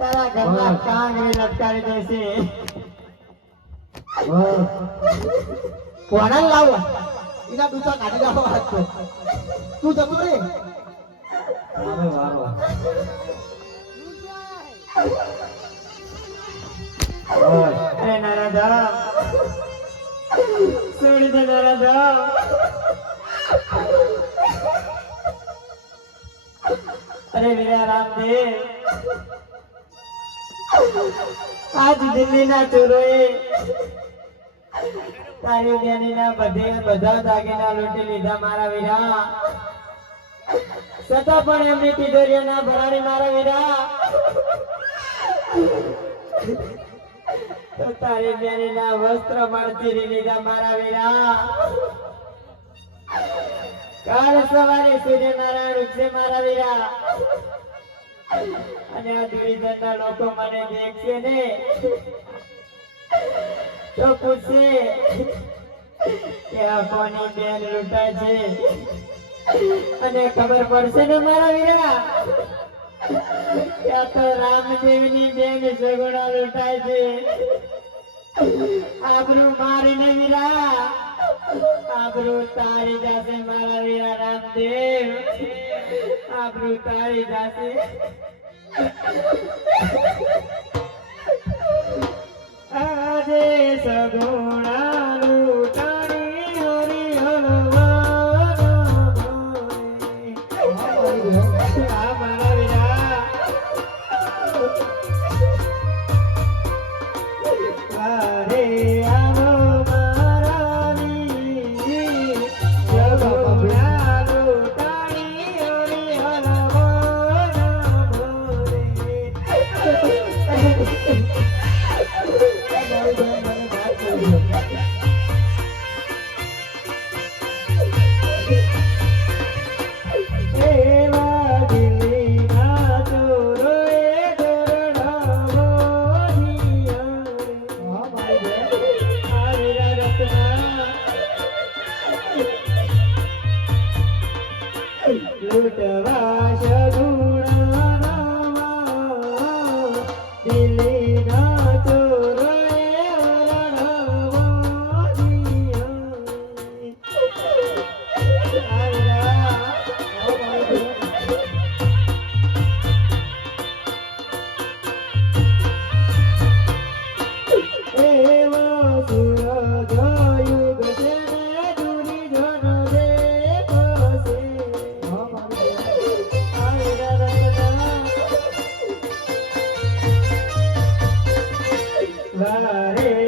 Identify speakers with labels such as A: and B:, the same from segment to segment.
A: તારા ઘરમાં કાંગરી લટકાવી દેશે
B: કોના લાવો એના દુસા કાઢી લાવો હાથ તો તું જતો રે
A: અરે નારાધા છોડી અરે વીરા રામદેવ. આજ દિલ્હીના ચોરોએ તારી બેનીના બધે બધા દાગીના લૂંટી લીધા મારા વીરા. છતાં પણ એમની તિજોરીઓ ના ભરાણી મારા વીરા. તારી બેનીના વસ્ત્ર પણ લીધા મારા વીરા. કાલ સવારે સૂર્યનારાયણ ઉગશે મારા વીરા. અને આ દુરીધનના લોકો મને દેખશે ને? તો પૂછશે કે આ કોની બેન લૂંટાય છે? અને ખબર પડશે ને મારા વીરા? ત્યાં તો રામદેવની બેન સગુણા લૂંટાય છે. આબરૂ મારીને વીરા? આબરૂ તારી જાશે મારા વીરા રામદેવ. આબરૂ તારી જાશે. Thank you. believe. વારે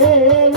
A: Hey.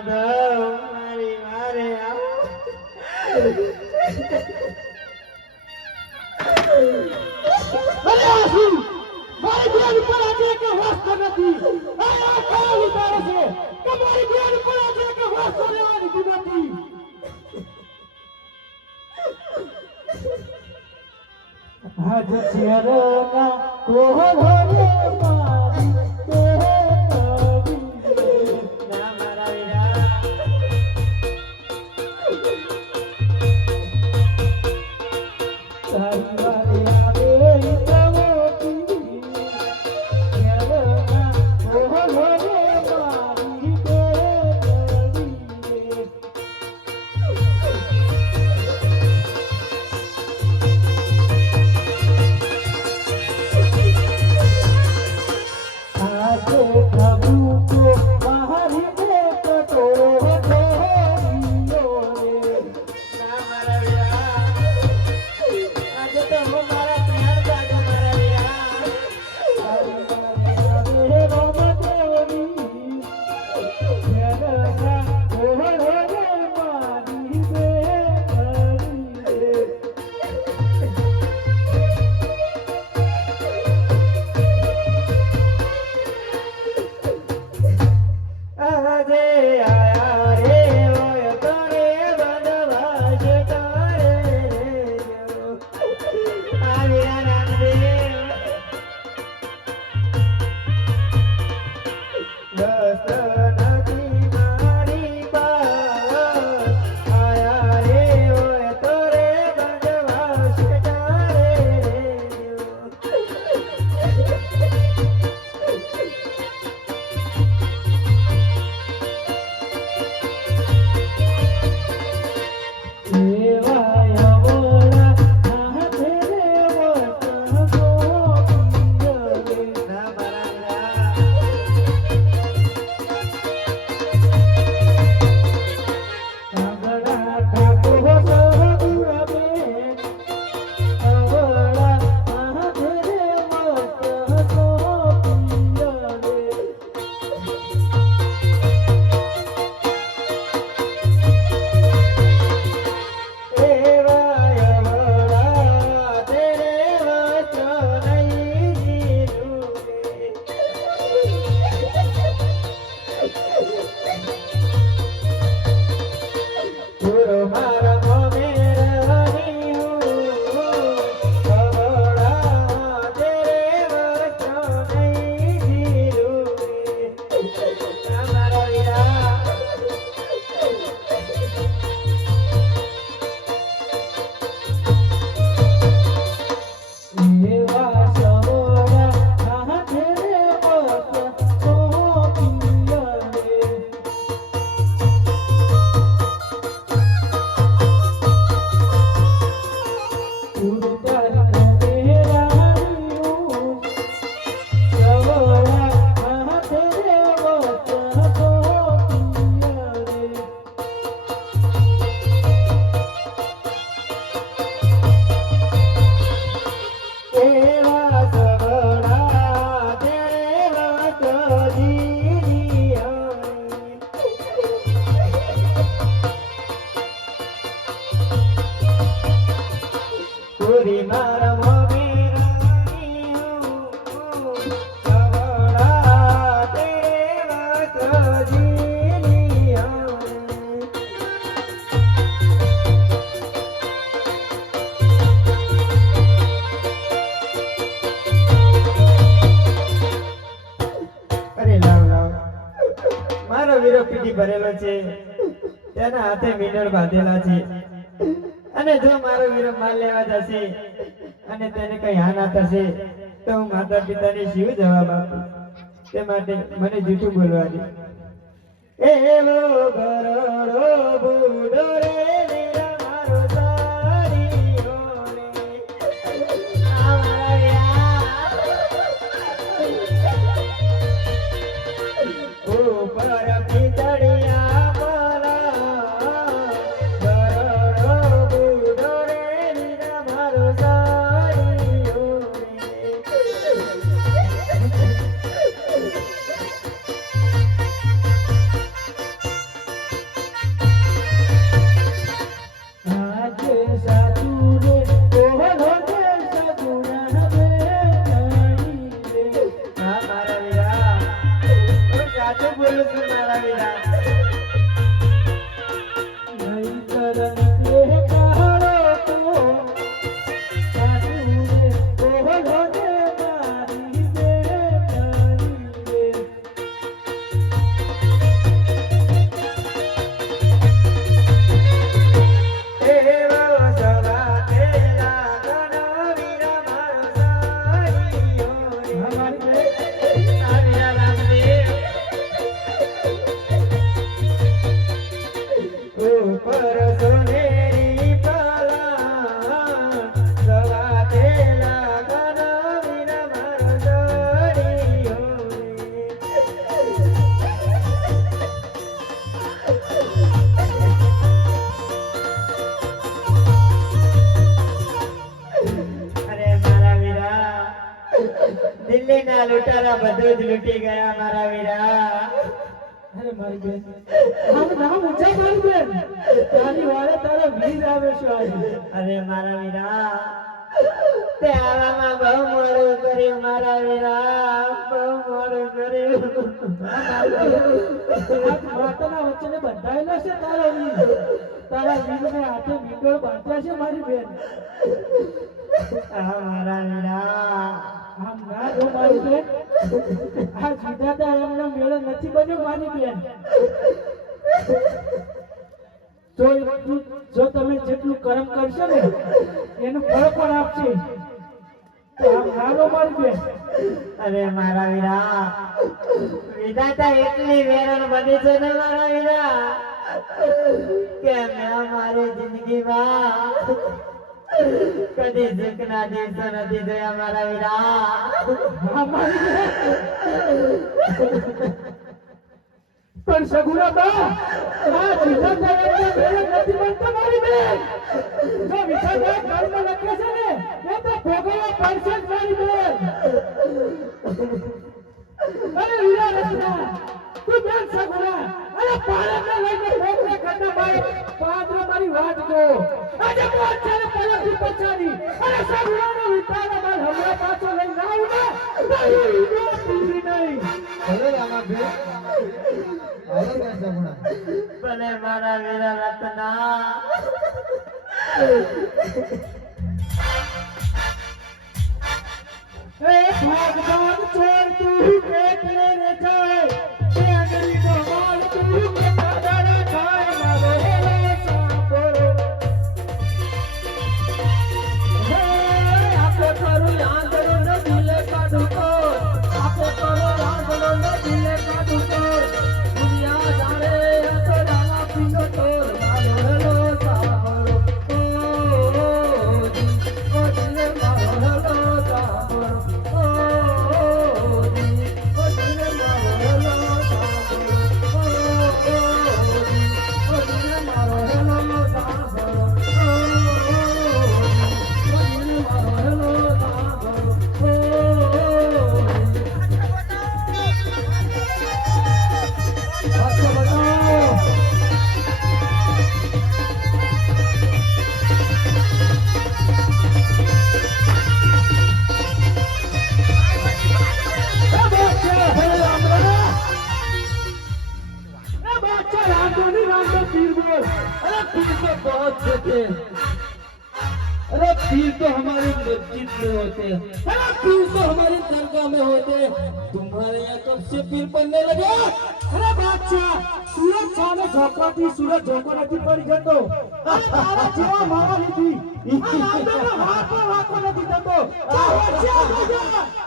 A: માધવ મારી?
B: મારી બેન ઉપર આજે કે વાસ્તો નથી આ આ કયો છે કે મારી બેન ઉપર આજે કે વાસ્તો લેવાની તું નથી આજ ચેરના કોહરો રે મારી
A: વીરો ભરેલો છે. તેના હાથે મીનળ બાંધેલા છે. અને જો મારો વીરો માલ લેવા જશે અને તેને કઈ હા ના થશે તો હું માતા પિતાને શિવ જવાબ આપું. તે માટે મને જૂઠું બોલવા દે. એવો ગરોડો બુડો રે. બધું જ લૂંટી ગયા મારા વીરા.
B: અરે મારી બેન આમ નામ ઊંચા મારી બેન. તારી વાળે તારો વીર આવે છે
A: અરે મારા વીરા તે આવામાં બહુ મોડું કર્યું મારા વીરા બહુ મોડું કર્યું.
B: માતાના વચ્ચે બંધાયેલો છે તારો વીર. તારા વીરને હાથે મીંડળ બાંધ્યા છે મારી બેન.
A: આ મારા વીરા
B: આમ ના જો મારી બેન આ જીતાતા એમનો મેળો નથી બન્યો મારી બેન. જો એટલું જો તમે જેટલું કર્મ કરશો ને એનું ફળ પણ આપશે. તો આમ ના રો મારી બેન.
A: અરે મારા વીરા વિધાતા એટલી વેરણ બની છે ને મારા વીરા કે મેં મારી જિંદગીમાં કદી જીકના દિવસો નથી જોયા, મારા વીરા
B: પણ સગુરા બા, આ જીવન એમનો મેળો નથી બનતો મારી બેન જો વિધાતા કર્મ લખે છે ને એ તો ભોગવવા પડશે મારી બેન અરે વીરા રત્ના તું બેન સગુરા અરે પાળકને લઈને ભોગવે ખાતા ભાઈ પાદરો મારી વાત જો. આજે મોત છે ને પલકથી પછાડી. અરે સગુણાનો વિતારો માર હમણાં પાછો લઈ ના. આવું ને તો પીવી નહીં.
C: ભલે રામાભાઈ હાલો ને સગુણા
A: ભલે મારા વીરા રત્ના.
B: એ ભાગ ભાગ ચોર તું એટલે રે જાય मस्जिद में होते अरे पीर तो हमारे दरगाह में होते तुम्हारे यहाँ कब से पीर बनने लगे अरे बादशाह सूरज छाने झोंकाती सूरज झोंको નથી પડી જતો અરે તારા જેવા મારા લીધી આ વાતો વાતો નથી થતો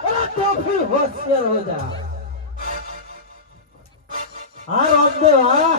B: અરે તો ફિર હોશિયાર હો જા
C: હા રોક દે વાળા